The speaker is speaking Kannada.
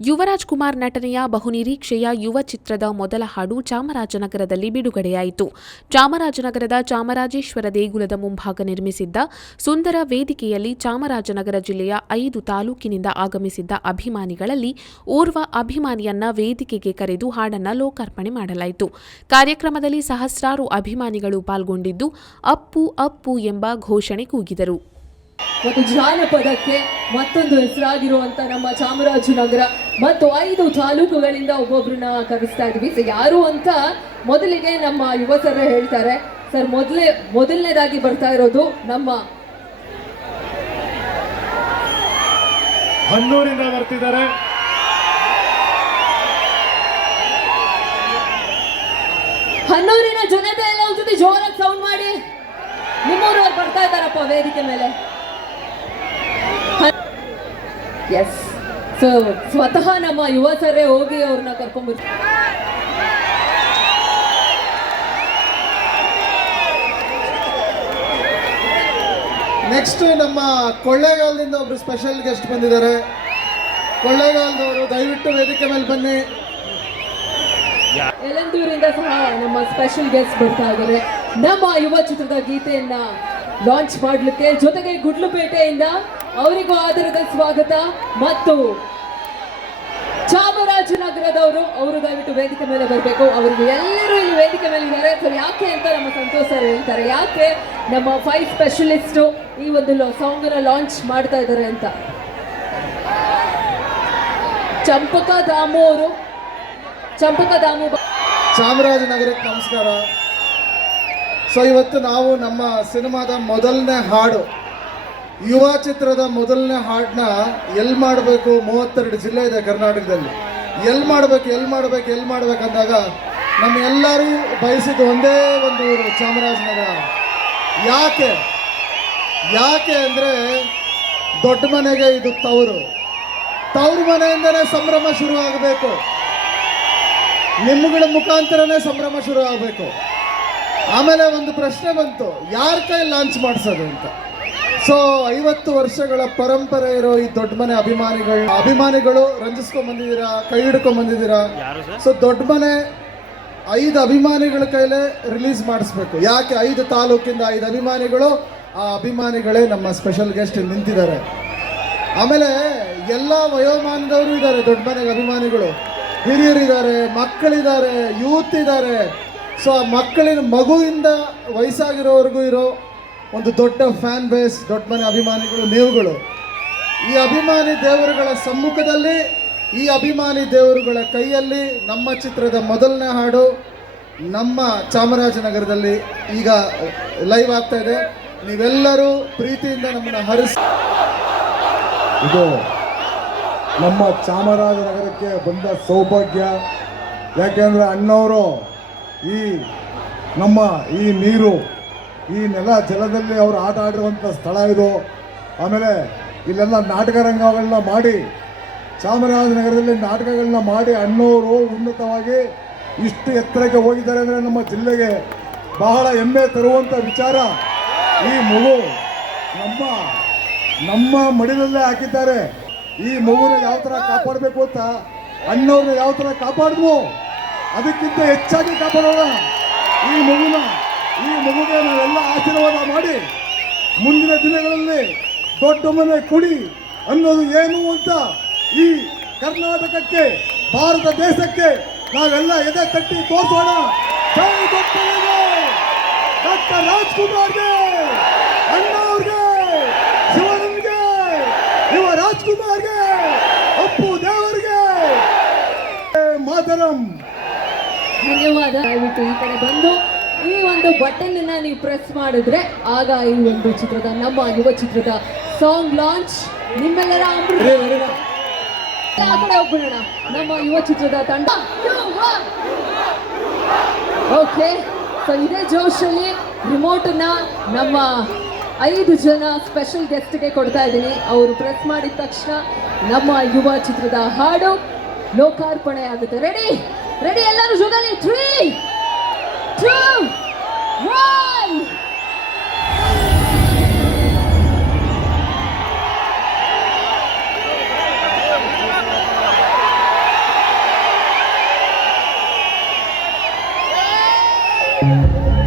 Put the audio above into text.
ಯುವರಾಜ್ ಕುಮಾರ್ ನಟನೆಯ ಬಹುನಿರೀಕ್ಷೆಯ ಯುವ ಚಿತ್ರದ ಮೊದಲ ಹಾಡು ಚಾಮರಾಜನಗರದಲ್ಲಿ ಬಿಡುಗಡೆಯಾಯಿತು. ಚಾಮರಾಜನಗರದ ಚಾಮರಾಜೇಶ್ವರ ದೇಗುಲದ ಮುಂಭಾಗ ನಿರ್ಮಿಸಿದ್ದ ಸುಂದರ ವೇದಿಕೆಯಲ್ಲಿ ಚಾಮರಾಜನಗರ ಜಿಲ್ಲೆಯ ಐದು ತಾಲೂಕಿನಿಂದ ಆಗಮಿಸಿದ್ದ ಅಭಿಮಾನಿಗಳಲ್ಲಿ ಓರ್ವ ಅಭಿಮಾನಿಯನ್ನ ವೇದಿಕೆಗೆ ಕರೆದು ಹಾಡನ್ನ ಲೋಕಾರ್ಪಣೆ ಮಾಡಲಾಯಿತು. ಕಾರ್ಯಕ್ರಮದಲ್ಲಿ ಸಹಸ್ರಾರು ಅಭಿಮಾನಿಗಳು ಪಾಲ್ಗೊಂಡಿದ್ದು ಅಪ್ಪು ಅಪ್ಪು ಎಂಬ ಘೋಷಣೆ ಕೂಗಿದರು. ಮತ್ತು ಜಾನಪದಕ್ಕೆ ಮತ್ತೊಂದು ಹೆಸರಾಗಿರುವಂತ ನಮ್ಮ ಚಾಮರಾಜನಗರ ಮತ್ತು ಐದು ತಾಲೂಕುಗಳಿಂದ ಒಬ್ಬೊಬ್ರನ್ನ ಕರೆಸ್ತಾ ಇದೀವಿ. ಸೊ ಯಾರು ಅಂತ ಮೊದಲಿಗೆ ನಮ್ಮ ಯುವ ಸರ್ ಹೇಳ್ತಾರೆ. ಸರ್ ಮೊದಲೇ ಮೊದಲನೇದಾಗಿ ಬರ್ತಾ ಇರೋದು ನಮ್ಮ ಹನ್ನೂರಿಂದ ಬರ್ತಿದ್ದಾರೆ. ಹನ್ನೂರಿನ ಜನತೆ ಎಲ್ಲ ಒಂದ್ಸತಿ ಜೋರಾಗಿ ಸೌಂಡ್ ಮಾಡಿ. ನಿಮ್ಮೂರವ್ರು ಬರ್ತಾ ಇದ್ದಾರಪ್ಪ ವೇದಿಕೆ ಮೇಲೆ. ಎಸ್ ಸೊ ಸ್ವತಃ ನಮ್ಮ ಯುವ ಸರೇ ಹೋಗಿ ಅವ್ರನ್ನ ಕರ್ಕೊಂಡ್ಬಿಟ್ಟು ನೆಕ್ಸ್ಟ್ ನಮ್ಮ ಕೊಳ್ಳೇಗಾಲದಿಂದ ಒಬ್ರು ಸ್ಪೆಷಲ್ ಗೆಸ್ಟ್ ಬಂದಿದ್ದಾರೆ. ಕೊಳ್ಳೇಗಾಲದವರು ದಯವಿಟ್ಟು ವೇದಿಕೆ ಮೇಲೆ ಬನ್ನಿ. ಯಲಂದೂರಿಂದ ಸಹ ನಮ್ಮ ಸ್ಪೆಷಲ್ ಗೆಸ್ಟ್ ಬರ್ತಾ ಇದ್ದಾರೆ. ನಮ್ಮ ಯುವ ಚಿತ್ರದ ಗೀತೆಯನ್ನ ಲಾಂಚ್ ಮಾಡಲಿಕ್ಕೆ ಜೊತೆಗೆ ಗುಡ್ಲುಪೇಟೆಯಿಂದ ಅವರಿಗೂ ಆಧಾರದ ಸ್ವಾಗತ ಮತ್ತು ಚಾಮರಾಜನಗರದವರು ಅವರು ದಯವಿಟ್ಟು ವೇದಿಕೆ ಮೇಲೆ ಬರಬೇಕು. ಅವರಿಗೆ ಎಲ್ಲರೂ ಇಲ್ಲಿ ವೇದಿಕೆ ಮೇಲೆ ಇದ್ದಾರೆ. ಸೊ ಯಾಕೆ ಅಂತ ನಮ್ಮ ಸಂತೋಷ್ ಸರ್ ಹೇಳ್ತಾರೆ. ಯಾಕೆ ನಮ್ಮ ಫೈವ್ ಸ್ಪೆಷಲಿಸ್ಟು ಈ ಒಂದು ಸಾಂಗನ್ನು ಲಾಂಚ್ ಮಾಡ್ತಾ ಇದ್ದಾರೆ ಅಂತ? ಚಂಪಕ ದಾಮು ಅವರು ಚಂಪಕ ದಾಮು ಚಾಮರಾಜನಗರಕ್ಕೆ ನಮಸ್ಕಾರ. ಸೊ ಇವತ್ತು ನಾವು ನಮ್ಮ ಸಿನಿಮಾದ ಮೊದಲನೇ ಹಾಡು ಯುವ ಚಿತ್ರದ ಮೊದಲನೇ ಹಾಡನ್ನ ಎಲ್ಲಿ ಮಾಡಬೇಕು ಮೂವತ್ತೆರಡು ಜಿಲ್ಲೆ ಇದೆ ಕರ್ನಾಟಕದಲ್ಲಿ. ಎಲ್ಲಿ ಮಾಡಬೇಕು ಎಲ್ಲಿ ಮಾಡಬೇಕು ಎಲ್ಲಿ ಮಾಡ್ಬೇಕಂದಾಗ ನಮ್ಮೆಲ್ಲರೂ ಬಯಸಿದ್ದು ಒಂದೇ ಒಂದು ಊರು, ಚಾಮರಾಜನಗರ. ಯಾಕೆ? ಯಾಕೆ ಅಂದರೆ ದೊಡ್ಡ ಮನೆಗೆ ಇದು ತವರು. ತವರು ಮನೆಯಿಂದನೇ ಸಂಭ್ರಮ ಶುರು ಆಗಬೇಕು. ನಿಮ್ಮಗಳ ಮುಖಾಂತರನೇ ಸಂಭ್ರಮ ಶುರು ಆಗಬೇಕು. ಆಮೇಲೆ ಒಂದು ಪ್ರಶ್ನೆ ಬಂತು, ಯಾರ ಕೈ ಲಾಂಚ್ ಮಾಡಿಸೋದು ಅಂತ? ಸೊ ಐವತ್ತು ವರ್ಷಗಳ ಪರಂಪರೆ ಇರೋ ಈ ದೊಡ್ಡ ಮನೆ ಅಭಿಮಾನಿಗಳು ಅಭಿಮಾನಿಗಳು ರಂಜಿಸ್ಕೊಂಡ್ ಬಂದಿದ್ದೀರಾ ಕೈ ಹಿಡ್ಕೊಂಡ್ ಬಂದಿದ್ದೀರಾ? ಸೊ ದೊಡ್ಡ ಮನೆ ಐದು ಅಭಿಮಾನಿಗಳ ಕೈಲೇ ರಿಲೀಸ್ ಮಾಡಿಸ್ಬೇಕು. ಯಾಕೆ ಐದು ತಾಲೂಕಿಂದ ಐದು ಅಭಿಮಾನಿಗಳು? ಆ ಅಭಿಮಾನಿಗಳೇ ನಮ್ಮ ಸ್ಪೆಷಲ್ ಗೆಸ್ಟ್ ನಿಂತಿದ್ದಾರೆ. ಆಮೇಲೆ ಎಲ್ಲ ವಯೋಮಾನದವರು ಇದ್ದಾರೆ ದೊಡ್ಡ ಮನೆಗೆ ಅಭಿಮಾನಿಗಳು. ಹಿರಿಯರಿದ್ದಾರೆ ಮಕ್ಕಳಿದ್ದಾರೆ ಯೂತ್ ಇದ್ದಾರೆ. ಸೊ ಆ ಮಕ್ಕಳಿನ ಮಗುವಿಂದ ವಯಸ್ಸಾಗಿರೋವರೆಗೂ ಇರೋ ಒಂದು ದೊಡ್ಡ ಫ್ಯಾನ್ ಬೇಸ್ ದೊಡ್ಡ ಮನೆ ಅಭಿಮಾನಿಗಳು, ನೀವುಗಳು. ಈ ಅಭಿಮಾನಿ ದೇವರುಗಳ ಸಮ್ಮುಖದಲ್ಲಿ, ಈ ಅಭಿಮಾನಿ ದೇವರುಗಳ ಕೈಯಲ್ಲಿ ನಮ್ಮ ಚಿತ್ರದ ಮೊದಲನೇ ಹಾಡು ನಮ್ಮ ಚಾಮರಾಜನಗರದಲ್ಲಿ ಈಗ ಲೈವ್ ಆಗ್ತಾ ಇದೆ. ನೀವೆಲ್ಲರೂ ಪ್ರೀತಿಯಿಂದ ನಮ್ಮನ್ನು ಹರಿಸಿ. ಇದು ನಮ್ಮ ಚಾಮರಾಜನಗರಕ್ಕೆ ಬಂದ ಸೌಭಾಗ್ಯ. ಯಾಕೆಂದರೆ ಅಣ್ಣವರು ಈ ನಮ್ಮ ಈ ನೀರು ಈ ನೆಲ ಜಲದಲ್ಲಿ ಅವರು ಆಟ ಆಡಿರುವಂಥ ಸ್ಥಳ ಇದು. ಆಮೇಲೆ ಇಲ್ಲೆಲ್ಲ ನಾಟಕ ರಂಗಗಳನ್ನ ಮಾಡಿ ಚಾಮರಾಜನಗರದಲ್ಲಿ ನಾಟಕಗಳನ್ನ ಮಾಡಿ ಅಣ್ಣವರು ಉನ್ನತವಾಗಿ ಇಷ್ಟು ಎತ್ತರಕ್ಕೆ ಹೋಗಿದ್ದಾರೆ ಅಂದರೆ ನಮ್ಮ ಜಿಲ್ಲೆಗೆ ಬಹಳ ಹೆಮ್ಮೆ ತರುವಂಥ ವಿಚಾರ. ಈ ಮಗು ನಮ್ಮ ನಮ್ಮ ಮಡಿಲಲ್ಲೇ ಹಾಕಿದ್ದಾರೆ. ಈ ಮಗುನ ಯಾವ ಥರ ಕಾಪಾಡಬೇಕು ಅಂತ ಅಣ್ಣವ್ರನ್ನ ಯಾವ ಥರ ಕಾಪಾಡಿದ್ವು? ಅದಕ್ಕಿಂತ ಹೆಚ್ಚಾಗಿ ಕಾಪಾಡೋಣ. ಈ ಮಗುನ ಈ ಮಗುಗೆ ನಾವೆಲ್ಲ ಆಶೀರ್ವಾದ ಮಾಡಿ ಮುಂದಿನ ದಿನಗಳಲ್ಲಿ ದೊಡ್ಡ ಮನೆ ಕುಡಿ ಅನ್ನೋದು ಏನು ಅಂತ ಈ ಕರ್ನಾಟಕಕ್ಕೆ, ಭಾರತ ದೇಶಕ್ಕೆ ನಾವೆಲ್ಲ ಎದೆ ತಟ್ಟಿ ತೋರಿಸೋಣ. ಡಾಕ್ಟರ್ ರಾಜ್ಕುಮಾರ್ಗೆ ಅಣ್ಣ ಶಿವನಿಗೆ ಶಿವನನ್ಗೆ ಯುವ ರಾಜ್ಕುಮಾರ್ಗೆ, ಅಪ್ಪು ದೇವರಿಗೆ. ಮಾತರಂ. ಧನ್ಯವಾದ. ಈ ಕಡೆ ಬಂದು ಈ ಒಂದು ಬಟನ್ ಅನ್ನ ನೀವು ಪ್ರೆಸ್ ಮಾಡಿದ್ರೆ ಆಗ ಈ ಒಂದು ಚಿತ್ರದ ನಮ್ಮ ಯುವ ಚಿತ್ರದ ಸಾಂಗ್ ಲಾಂಚ್ ನಿಮ್ಮೆಲ್ಲರ ಆ ಕಡೆ ಹೋಗ್ಬಿಡೋಣ. ನಮ್ಮ ಯುವ ಚಿತ್ರದ ತಂಡ. ಓಕೆ ಸೊ ಇದೇ ಜೋಶಲ್ಲಿ ರಿಮೋಟನ್ನ ನಮ್ಮ ಐದು ಜನ ಸ್ಪೆಷಲ್ ಗೆಸ್ಟ್ಗೆ ಕೊಡ್ತಾ ಇದ್ದೀನಿ. ಅವರು ಪ್ರೆಸ್ ಮಾಡಿದ ತಕ್ಷಣ ನಮ್ಮ ಯುವ ಚಿತ್ರದ ಹಾಡು ಲೋಕಾರ್ಪಣೆ ಆಗುತ್ತೆ. ರೆಡಿ ರೆಡಿ ಎಲ್ಲರೂ ಜೊತೆ ತ್ರೀ two, one.